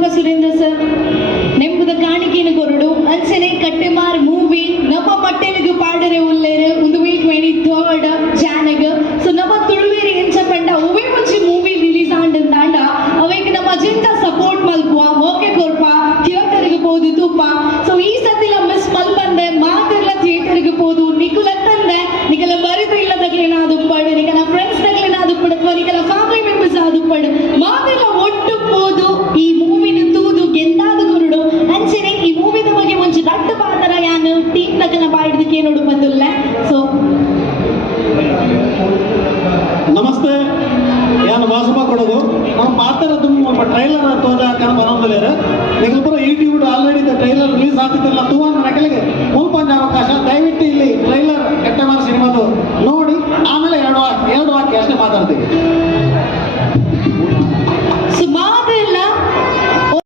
ಬೊಕ್ಕ ಸುರೇಂದ್ರ ಸರ್ ನೆಂಬುದ ಕಾಣಿಕೆನ ಕೊರಡು ಅಂಚನೆ ಕಟ್ಟೆಮಾರ್ ಮೂವಿ ನಮ್ಮ ಪಟ್ಟೆಲಿಗೆ ಪಾಡರೆ ಉಲ್ಲೇರು ಒಂದು ಮೇ 23rd ಜಾನಗ ಸೊ ನಮ್ಮ ತುಳುವೇರಿ ಎಂಚ ಪಂಡ ಒವೇ ಮುಂಚೆ ಮೂವಿ ರಿಲೀಸ್ ಆಂಡ ಅವಕ್ಕೆ ನಮ್ಮ ಅಜೆಂಟ ಸಪೋರ್ಟ್ ಮಲ್ಪುವ ಓಕೆ ಕೊರ್ಪ ಥಿಯೇಟರ್ಗೆ ಹೋದು ತುಪ್ಪ ಸೊ ಈ ಸತಿಲ ಮಿಸ್ ಮಲ್ಪಂದೆ ಮಾತಿರ್ಲ ಥಿಯೇಟರ್ಗೆ ಹೋದು ನಿಕುಲ ತಂದೆ ನಿಕಲ ಬರಿದು ಇಲ್ಲದಾಗ್ಲೇನಾದು ಪಡು ನಿಕಲ ಫ್ರೆಂಡ್ಸ್ ದಾಗ್ಲೇನಾದು ಪಡು ಅಥವಾ ನಿಕಲ ಫ್ಯಾಮಿಲಿ ಮೆಂಬರ್ಸ್ ಆದು ಪಡು ಮಾತೆಲ್ಲ ಒಟ್ಟು ಹೋದು ಈ ಮೂವಿನ ತೂದು ಗೆಂದಾದ ಕೊರಡು ಅಂಚನೆ ಈ ಮೂವಿದ ಬಗ್ಗೆ ಮುಂಚೆ ದಟ್ಟ ಪಾತ್ರ ಯಾನು ಟೀಮ್ ತಗನ ಬಾಯಿಡ್ದಕ್ಕೆ ನೋಡು ಬಂದುಲ್ಲ ಸೊ ನಮಸ್ತೆ ಯಾನು ವಾಸಪ್ಪ ಕೊಡೋದು ನಮ್ಮ ಪಾತ್ರ ತುಂಬ ಟ್ರೈಲರ್ ತೋಜಾಕ ಬರೋದಿಲ್ಲ ನಿಗಲ್ಪುರ ಯೂಟ್ಯೂಬ್ ಆಲ್ರೆಡಿ ಟ್ರೈಲರ್ ರಿಲೀಸ್ ಆಗ್ತಿದ್ದಿಲ್ಲ ತೂವನ್ ನಕಲಿಗೆ ಮುಲ್ಪಂಜ ಅವಕಾಶ ದಯವಿಟ್ಟು ಇಲ್ಲಿ ಟ್ರೈಲರ್ ಕೆಟ್ಟಮಾರ ಸಿನಿಮಾದು ನೋಡಿ ಆಮೇಲೆ ಎರಡು ವಾಕ್ಯ ಅಷ್ಟೇ ಮಾತಾಡ್ತೀವಿ.